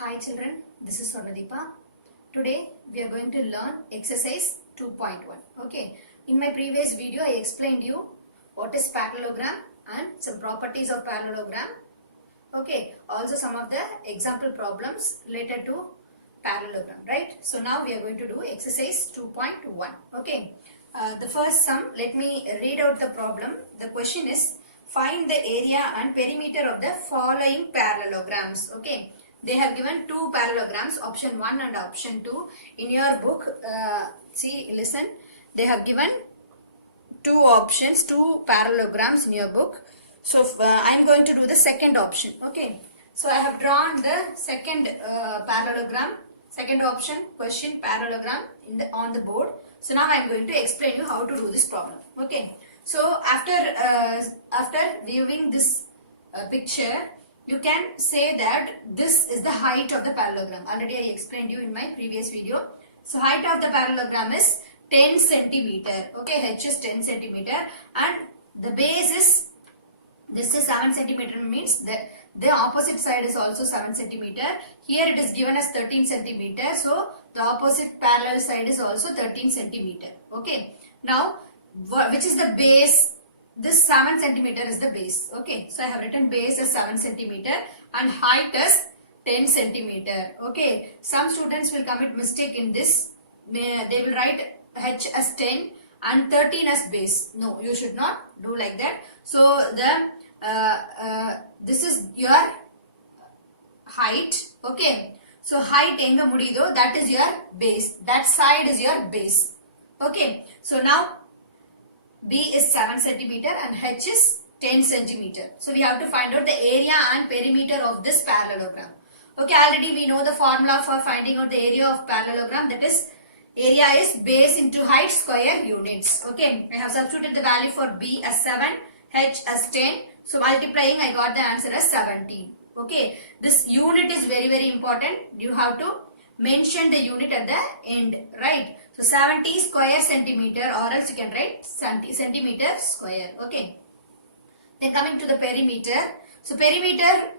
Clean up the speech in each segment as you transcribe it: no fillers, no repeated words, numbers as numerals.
Hi children, this is Swarnadeepa. Today we are going to learn exercise 2.1. Okay, in my previous video I explained you what is parallelogram and some properties of parallelogram. Okay, also some of the example problems related to parallelogram, right? So now we are going to do exercise 2.1. Okay, the first sum, let me read out the problem. The question is, find the area and perimeter of the following parallelograms. Okay, they have given two parallelograms, option 1 and option 2. In your book, see, listen, they have given two options, two parallelograms in your book. So I am going to do the second option. Okay, so I have drawn the second parallelogram, second option question parallelogram on the board. So now I am going to explain you how to do this problem. Okay, so after viewing this picture, you can say that this is the height of the parallelogram. Already I explained you in my previous video. So height of the parallelogram is 10 centimeter. Okay, h is 10 centimeter and the base is, this is 7 centimeter, means that the opposite side is also 7 centimeter. Here it is given as 13 centimeter. So the opposite parallel side is also 13 centimeter. Okay. Now, which is the base? This 7 centimeter is the base. Okay. So I have written base as 7 centimeter and height as 10 centimeter. Okay. Some students will commit mistake in this. They will write h as 10 and 13 as base. No, you should not do like that. So this is your height. Okay, so height enga mudido, that is your base, that side is your base. Okay, so now B is 7 centimeter and h is 10 centimeter. So we have to find out the area and perimeter of this parallelogram. Okay, already we know the formula for finding out the area of parallelogram, that is area is base into height square units. Okay, I have substituted the value for B as 7, h as 10. So multiplying, I got the answer as 17. Okay, this unit is very important. You have to mention the unit at the end, right? So 70 square centimeter, or else you can write centimeter square. Okay. Then coming to the perimeter. So perimeter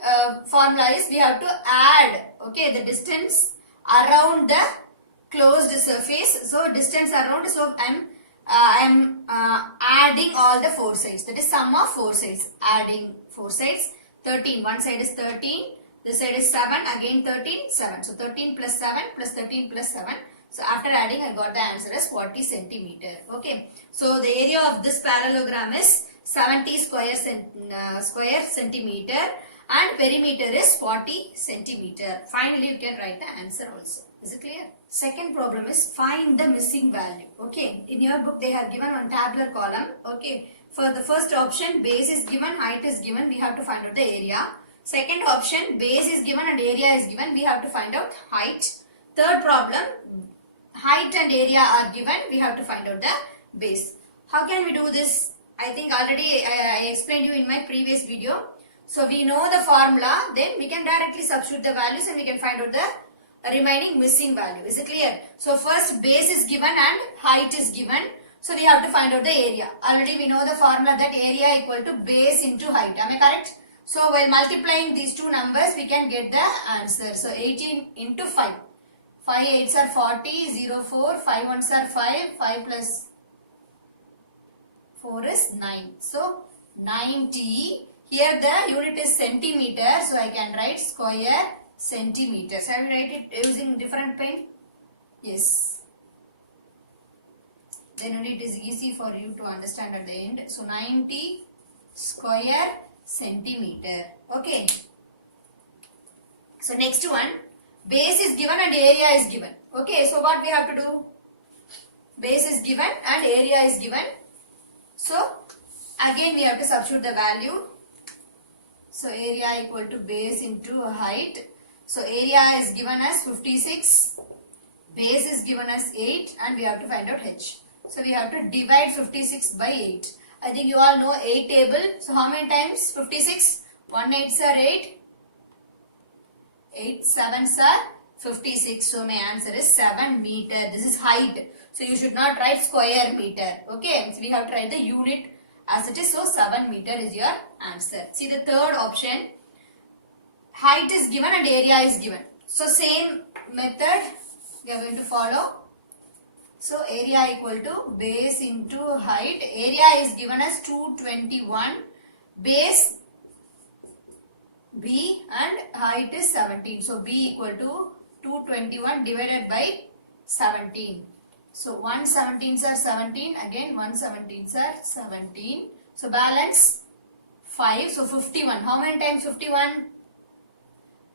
formula is we have to add, okay, the distance around the closed surface. So distance around, so I am adding all the four sides, that is sum of four sides, adding four sides. 13, one side is 13, this side is 7, again 13, 7. So 13 plus 7 plus 13 plus 7. So after adding, I got the answer as 40 centimeter. Okay, so the area of this parallelogram is 70 square centimeter and perimeter is 40 centimeter. Finally, you can write the answer also. Is it clear? Second problem is find the missing value. Okay, in your book they have given one tabular column. Okay, for the first option, base is given, height is given, we have to find out the area. Second option, base is given and area is given, we have to find out height. Third problem, height and area are given, we have to find out the base. How can we do this? I think already I explained you in my previous video. So we know the formula, then we can directly substitute the values and we can find out the remaining missing value. Is it clear? So first base is given and height is given. So we have to find out the area. Already we know the formula that area equal to base into height. Am I correct? So while multiplying these two numbers, we can get the answer. So 18 into 5. 5 8s are 40, 0 4, 5 1s are 5, 5 plus 4 is 9. So 90. Here the unit is centimeter. So I can write square centimeters. Have you write it using different pen? Yes. Then only it is easy for you to understand at the end. So 90 square centimeter. Okay. So next one, base is given and area is given. Okay. So what we have to do? Base is given and area is given. So again we have to substitute the value. So area equal to base into height. So area is given as 56, base is given as 8 and we have to find out h. So we have to divide 56 by 8. I think you all know 8 table. So how many times 56? 1 8s are 8. 8 7s are 56. So my answer is 7 meter. This is height. So you should not write square meter. Okay. So we have to write the unit as it is. So 7 meter is your answer. See the third option. Height is given and area is given. So same method we are going to follow. So area equal to base into height. Area is given as 221, base B and height is 17. So B equal to 221 divided by 17. So 1 17s are 17, again 1 17s are 17. So balance 5. So 51. How many times 51?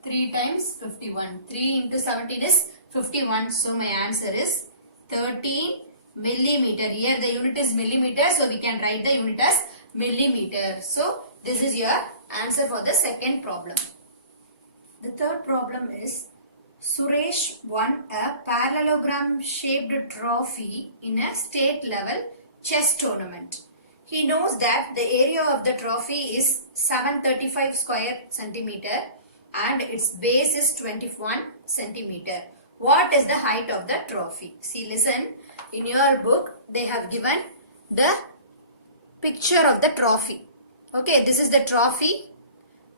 3 times 51. 3 into 17 is 51. So my answer is 13 millimeter. Here the unit is millimeter. So we can write the unit as millimeter. So this is your answer for the second problem. The third problem is Suresh won a parallelogram shaped trophy in a state level chess tournament. He knows that the area of the trophy is 735 square centimeter and its base is 21 centimeter. What is the height of the trophy? See, listen, in your book they have given the picture of the trophy. Okay, this is the trophy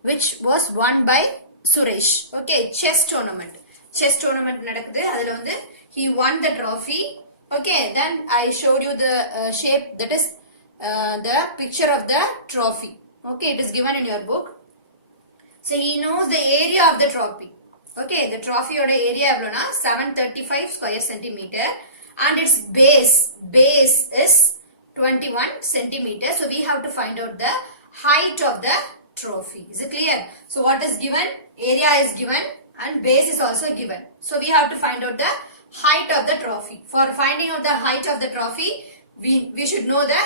which was won by Suresh. Okay, chess tournament நடக்குது. அதுல வந்து he won the trophy. Okay, then I showed you the shape, that is the picture of the trophy. Okay, it is given in your book. So he knows the area of the trophy. Okay, the trophy oda area எவ்வளவுனா 735 square centimeter and its base is 21 centimeter. So we have to find out the height of the trophy. Is it clear? So what is given? Area is given and base is also given. So we have to find out the height of the trophy. For finding out the height of the trophy, we should know the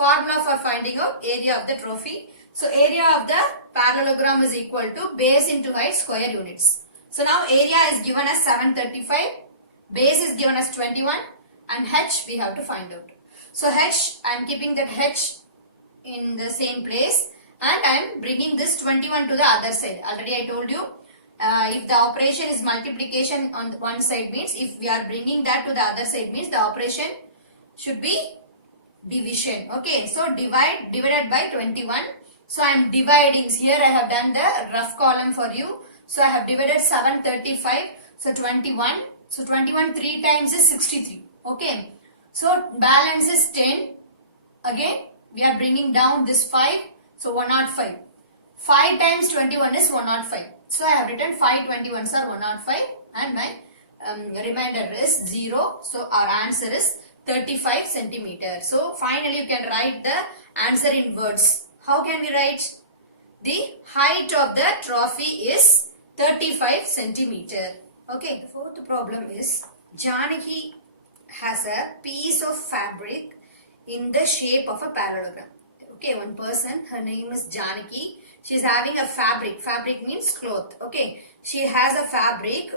formula for finding out area of the trophy. So area of the parallelogram is equal to base into height square units. So now area is given as 735, base is given as 21 and h we have to find out. So h, I am keeping that h in the same place and I am bringing this 21 to the other side. Already I told you, if the operation is multiplication on one side means, if we are bringing that to the other side means the operation should be division. Okay, so divided by 21. So I am dividing. Here I have done the rough column for you. So I have divided 735. So 21. So 21 3 times is 63. Okay. So balance is 10. Again we are bringing down this 5. So 105. 5 times 21 is 105. So I have written 5 21s are 105 and my remainder is 0. So our answer is 35 centimeter. So finally you can write the answer in words. How can we write? The height of the trophy is 35 centimeter. Okay, the fourth problem is Janaki has a piece of fabric in the shape of a parallelogram. Okay, one person, her name is Janaki. She is having a fabric. Fabric means cloth. Okay, she has a fabric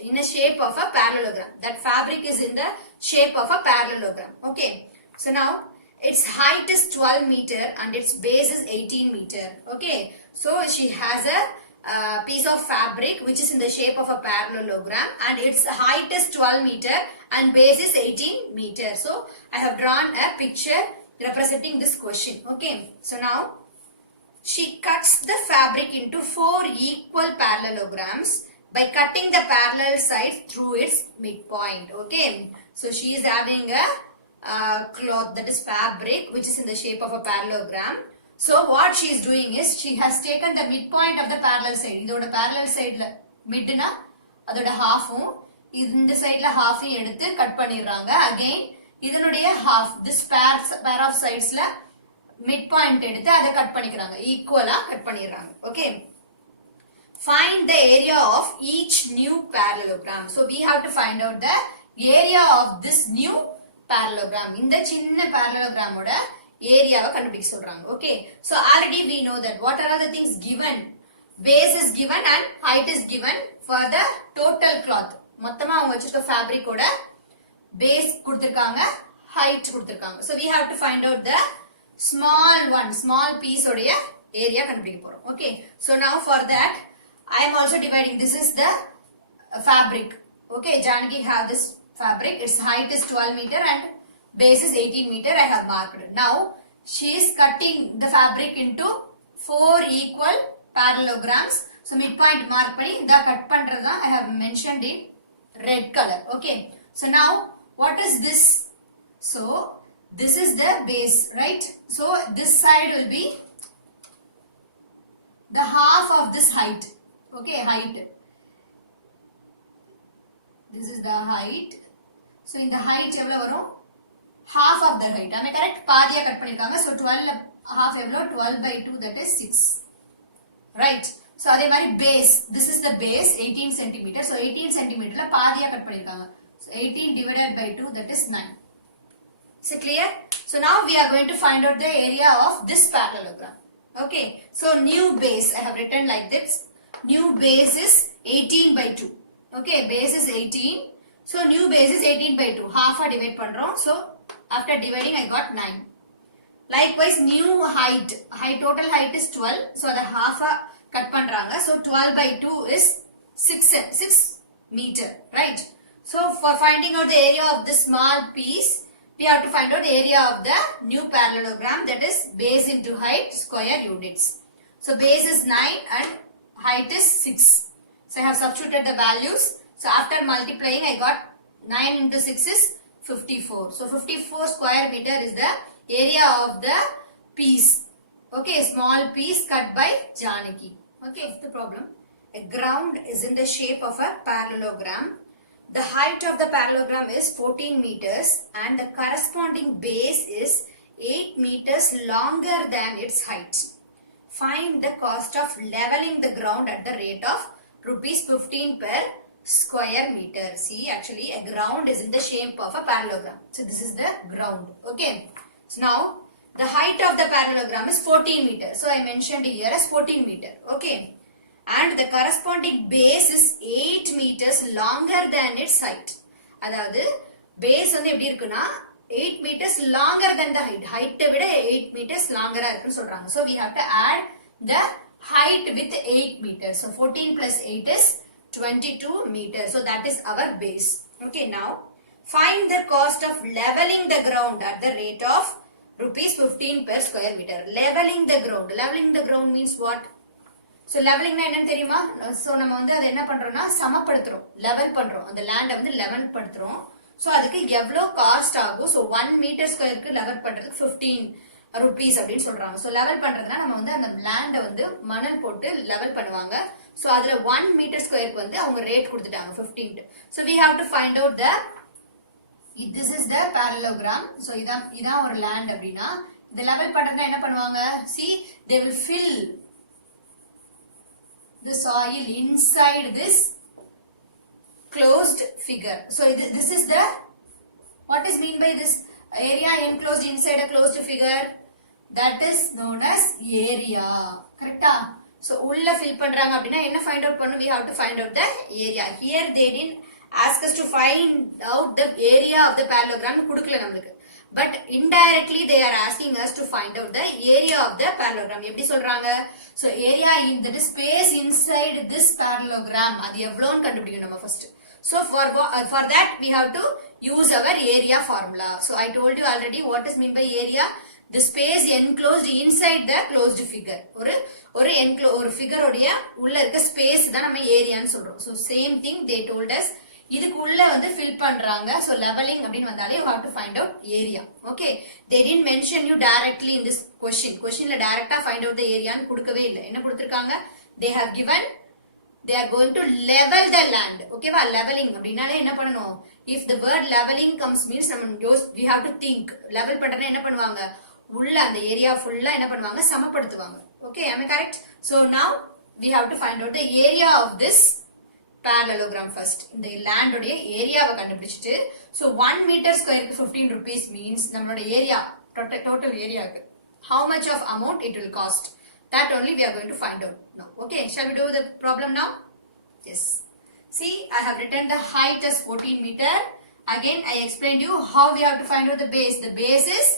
in a shape of a parallelogram. That fabric is in the shape of a parallelogram. Okay, so now its height is 12 meter and its base is 18 meter. Okay, so she has a piece of fabric which is in the shape of a parallelogram and its height is 12 meter and base is 18 meter. So I have drawn a picture representing this question. Okay, so now she cuts the fabric into 4 equal parallelograms by cutting the parallel sides through its midpoint. Okay, so she is having a cloth, that is fabric, which is in the shape of a parallelogram. So what she is doing is she has taken the midpoint of the parallel side. Idoda parallel side la mid na adoda half இந்த சைடுல half எடுத்து cut பண்ணிடுறாங்க. Again இதனுடைய half, this pair of sidesல midpoint எடுத்து அதை cut பண்ணிக்கிறாங்க, ஈக்குவலா cut பண்ணிடுறாங்க. Okay, find the area of each new parallelogram. So we have to find out the area of this new parallelogram. இந்த சின்ன parallelogram ஓட ஏரியாவை கண்டுபிடிக்க சொல்றாங்க. Okay, so already we know that what are all the things given. Base is given and height is given for the total cloth. மொத்தமா அவங்க வச்சிருக்க fabric ஓட base கொடுத்திருக்காங்க, height கொடுத்திருக்காங்க. So we have to find out the small piece உடைய area கண்டுபிடிக்க போறோம். Okay, so now for that I am also dividing. This is the fabric. Okay, Janaki have this fabric. Its height is 12 meter and base is 18 meter. I have marked. Now she is cutting the fabric into 4 equal parallelograms. So midpoint mark பண்ணி இந்த cut பண்றதா I have mentioned in red color. Okay. So now what is this? So this is the base, right? So this side will be the half of this height. Okay, height. This is the height. So in the height எவ்வளவு வரும்? Half of the height. Am I correct? Bathiya cut பண்ணிருக்காங்க. So 12 half எவ்வளவு? 12 by 2, that is 6. Right. So அதே மாதிரி base. This is the base 18 cm. So 18 cm ல பாதியா cut பண்ணிருக்காங்க. So 18 divided by 2, that is 9. Is it clear? So now we are going to find out the area of this parallelogram. Okay. So new base I have written like this. New base is 18 by 2. Okay. Base is 18. So new base is 18 by 2. Half a divide பண்றோம். So after dividing I got 9. Likewise new height. Total height is 12. So the half a cut பண்றாங்க. So 12 by 2 is 6 meter. Right. So for finding out the area of this small piece, we have to find out the area of the new parallelogram, that is base into height square units. So base is 9 and height is 6. So I have substituted the values. So after multiplying I got 9 into 6 is 54. So 54 square meter is the area of the piece. Okay, small piece cut by Janaki. Okay, the problem. A ground is in the shape of a parallelogram. The height of the parallelogram is 14 meters and the corresponding base is 8 meters longer than its height. Find the cost of leveling the ground at the rate of rupees 15 per square meter. See, actually a ground is in the shape of a parallelogram. So this is the ground. Okay. So now the height of the parallelogram is 14 meters. So I mentioned here as 14 meter. Okay. And the corresponding base is 8 meters longer than its height. அதாவது base வந்து எப்படி இருக்குன்னா 8 meters longer than the height. Height விட 8 meters longer இருக்குன்னு சொல்றாங்க. So we have to add the height with 8 meters. So 14 plus 8 is 22 meters. So that is our base. Okay, now find the cost of leveling the ground at the rate of rupees 15 per square meter. Leveling the ground. Leveling the ground means what? So leveling na என்னன்னு தெரியுமா? So நம்ம வந்து அதை என்ன பண்றோம்னா சமப்படுத்துறோம், level பண்றோம். அந்த லேண்ட வந்து லெவல் படுத்துறோம். So அதுக்கு எவ்வளவு காஸ்ட் ஆகும்? So 1 மீட்டர் ஸ்கொயருக்கு லெவல் பண்றதுக்கு 15 rupees அப்படின்னு சொல்றாங்க. So லெவல் பண்றதுனா நம்ம வந்து அந்த லேண்ட வந்து மணல் போட்டு லெவல் பண்ணுவாங்க. So அதுல 1 மீட்டர் ஸ்கொயருக்கு வந்து அவங்க ரேட் கொடுத்துட்டாங்க 15. So we have to find out the this is the parallelogram. So இதான் ஒரு லேண்ட் அப்படினா இந்த லெவல் பண்றதுனா என்ன பண்ணுவாங்க? See, they will fill the soil inside this closed figure. So this is the, what is mean by this area enclosed inside a closed figure? That is known as area. Correct? So ulla fill பண்றாங்க அப்படினா என்ன find out பண்ணனும்? We have to find out the area. Here they didn't ask us to find out the area of the parallelogram கொடுக்கல நமக்கு. But indirectly they are asking us to find out the area of the parallelogram. எப்படி சொல்றாங்க? So area in the space inside this parallelogram அது எவ்வளவுன்னு கண்டுபிடிக்கணும் நம்ம first. So for that we have to use our area formula. So I told you already what is mean by area. The space enclosed inside the closed figure. ஒரு figure உடைய உள்ள இருக்க space தான் நம்ம ஏரியான்னு சொல்றோம். So same thing they told us. இதுக்கு உள்ள வந்து fill பண்றாங்க. So leveling அப்படினு வந்தாலே you have to find out area. Okay. They didn't mention you directly in this question. Questionல டைரக்ட்டா find out the area ன்னு கொடுக்கவே இல்ல. என்ன கொடுத்திருக்காங்க? They have given, they are going to level the land. Okay வா? Leveling அப்படினாலே என்ன பண்ணணும்? If the word leveling comes means we have to think. Level பண்றதுனா என்ன பண்ணுவாங்க? உள்ள அந்த ஏரியா ஃபுல்லா என்ன பண்ணுவாங்க? சமப்படுத்துவாங்க. Okay, am I correct? So now we have to find out the area of this parallelogram first. இந்த land உடைய ஏரியாவை கண்டுபிடிச்சிட்டு, so 1 meter square க்கு 15 rupees means நம்மளோட ஏரியா total ஏரியாக்கு how much of amount it will cost. That only we are going to find out now. Okay, shall we do the problem now? Yes. See, I have written the height as 14 meter. Again, I explained you how we have to find out the base. The base is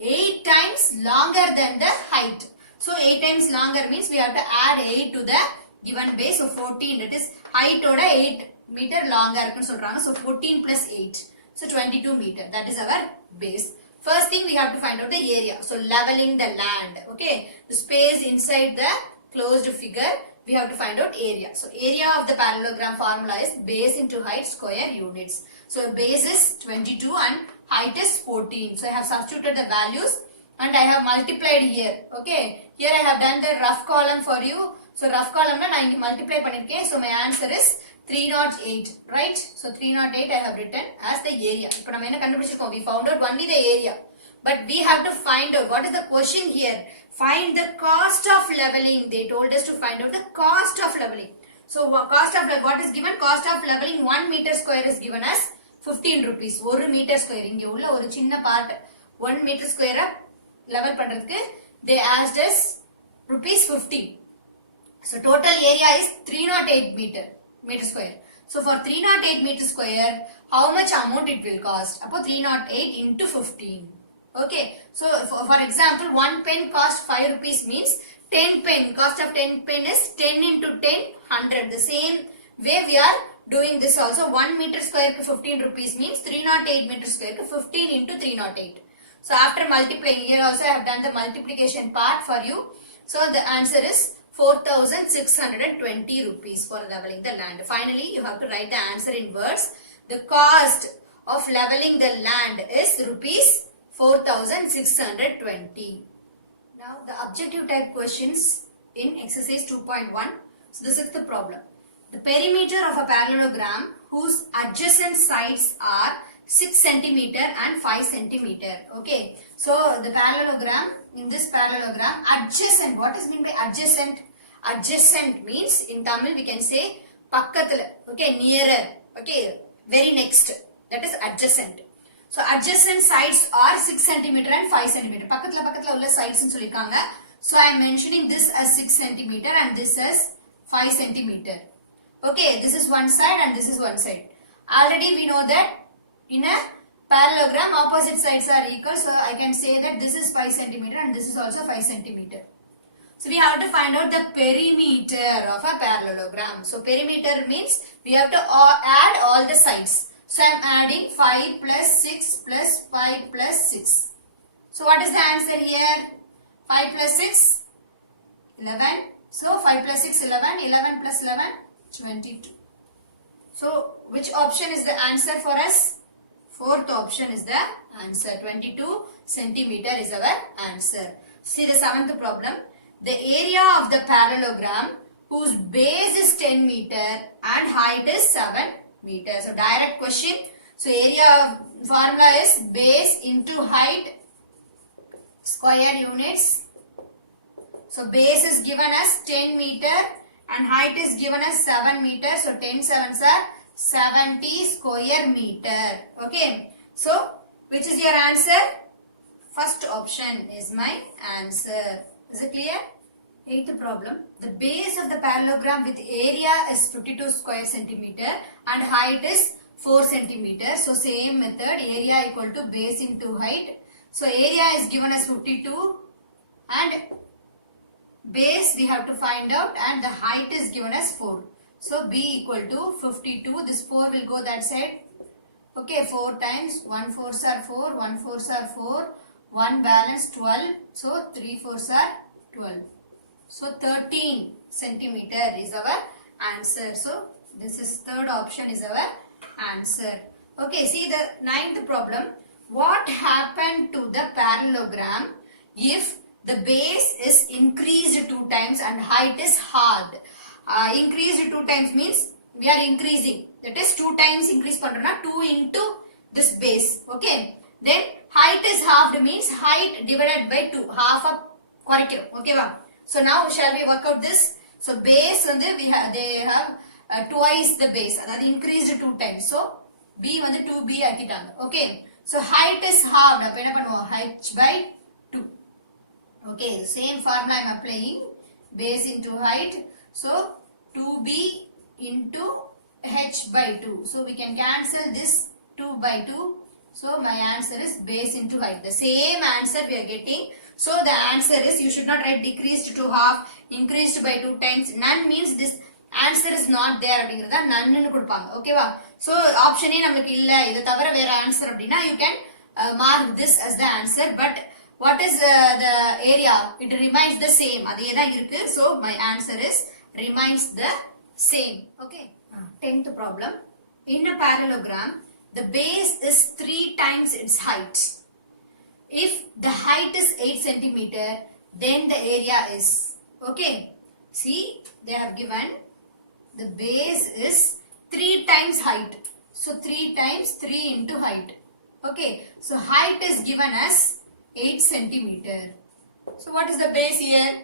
8 times longer than the height. So 8 times longer means we have to add 8 to the given base. So 14, that is height oda 8 meter longer irukku solranga. So 14 plus 8, so 22 meter. That is our base. First thing we have to find out the area. So leveling the land. Okay, the space inside the closed figure we have to find out area. So area of the parallelogram formula is base into height square units. So base is 22 and height is 14. So I have substituted the values and I have multiplied here. Okay. Here I have done the rough column for you. So rough column na I multiply pannirken. So my answer is 308, right? So 308 I have written as the area. Ipo nama enna kandupidichirukom? We found out only the area. But we have to find out what is the question here. Find the cost of leveling. They told us to find out the cost of leveling. So cost of what is given? Cost of leveling 1 meter square is given as 15 rupees. 1 meter square. Inge ulla oru chinna part 1 meter square level pandradhukku they asked us rupees 15. So total area is 308 meter square. So for 308 meter square, how much amount it will cost? Appo 308 into 15. Okay. So for example, 1 pen cost 5 rupees means 10 pen. Cost of 10 pen is 10 into 10, 100. The same way we are doing this also. 1 meter square ku 15 rupees means 308 meter square ku 15 into 308. So after multiplying, here also I have done the multiplication part for you. So the answer is 4,620 rupees for leveling the land. Finally, you have to write the answer in words. The cost of leveling the land is rupees 4,620. Now the objective type questions in exercise 2.1. So this is the problem. The perimeter of a parallelogram whose adjacent sides are 6 centimeter and 5 centimeter. Okay. So the parallelogram, in this parallelogram, adjacent. What is mean by adjacent? Adjacent means in Tamil we can say pakkathula. Okay. Nearer. Okay. Very next. That is adjacent. So adjacent sides are 6 centimeter and 5 centimeter. Pakkathula ulla sides nu sollirukanga. So I am mentioning this as 6 centimeter and this as 5 centimeter. Okay. This is one side and this is one side. Already we know that in a parallelogram, opposite sides are equal. So I can say that this is 5 centimeter and this is also 5 centimeter. So we have to find out the perimeter of a parallelogram. So perimeter means we have to add all the sides. So I am adding 5 plus 6 plus 5 plus 6. So what is the answer here? 5 plus 6, 11. So 5 plus 6, 11. 11 plus 11, 22. So which option is the answer for us? Fourth option is the answer. 22 centimeter is our answer. See the seventh problem. The area of the parallelogram whose base is 10 meter and height is 7 meter. So direct question. So area formula is base into height square units. So base is given as 10 meter and height is given as 7 meter. So 10 sevens are 70 square meter. Okay. So which is your answer? First option is my answer. Is it clear? Eighth problem. The base of the parallelogram with area is 52 square centimeter and height is 4 centimeter. So same method, area equal to base into height. So area is given as 52 and base we have to find out and the height is given as 4. So b equal to 52. This 4 will go that side. Okay, 4 times 1 4s are 4, 1 4s are 4, 1 balance 12. So 3 4s are 12. So 13 centimeter is our answer. So this is third option is our answer. Okay, see the ninth problem. What happened to the parallelogram if the base is increased 2 times and height is halved? Increased 2 times means we are increasing. That is 2 times increase pandrona 2 into this base. Okay. Then height is halved means height divided by 2. Half of korikkirom. Okay va. So now shall we work out this? So base and they have twice the base. That increased 2 times. So b வந்து 2b ஆக்கிட்டாங்க. Okay. So height is halved. அப்ப என்ன பண்ணுவோம்? H by 2. Okay. Same formula I am applying. Base into height. So 2b into h by 2. So we can cancel this 2 by 2. So my answer is base into height. The same answer we are getting. So the answer is you should not write decreased to half, increased by 2 times. None means this answer is not there அப்படிங்கறத none னு கொடுப்பாங்க. ஓகேவா? So option A நமக்கு இல்ல இது தவிர வேற answer அப்படினா you can mark this as the answer. But what is the area? It remains the same. அதே தான் இருக்கு. So my answer is remains the same. Okay. 10th problem. In a parallelogram, the base is 3 times its height. If the height is 8 centimeter, then the area is, okay. See, they have given the base is 3 times height. So 3 times 3 into height. Okay. So height is given as 8 centimeter. So what is the base here?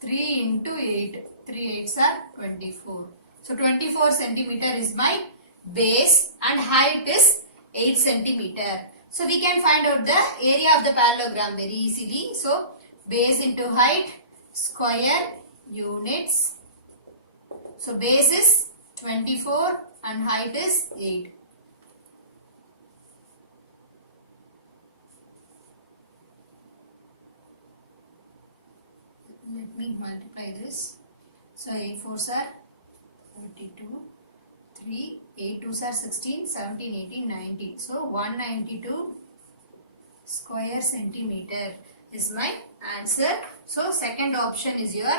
3 into 8. 3 8s are 24. So 24 centimeter is my base and height is 8 centimeter. So we can find out the area of the parallelogram very easily. So base into height, square, units. So base is 24 and height is 8. Let me multiply this. So 8 4s are 32, 3, 8 2s are 16, 17, 18, 19. So 192 square centimeter is my answer. So second option is your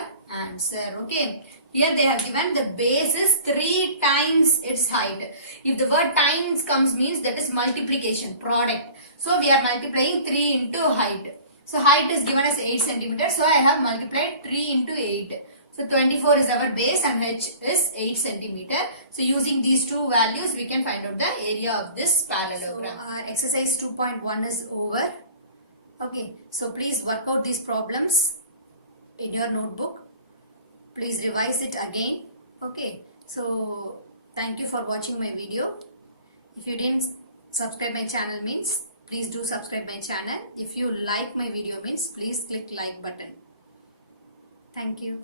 answer. Okay. Here they have given the base is 3 times its height. If the word times comes means that is multiplication, product. So we are multiplying 3 into height. So height is given as 8 centimeters. So I have multiplied 3 into 8. So 24 is our base and h is 8 centimeter. So using these two values we can find out the area of this parallelogram. So our exercise 2.1 is over. Okay. So please work out these problems in your notebook. Please revise it again. Okay. So thank you for watching my video. If you didn't subscribe my channel means please do subscribe my channel. If you like my video means please click like button. Thank you.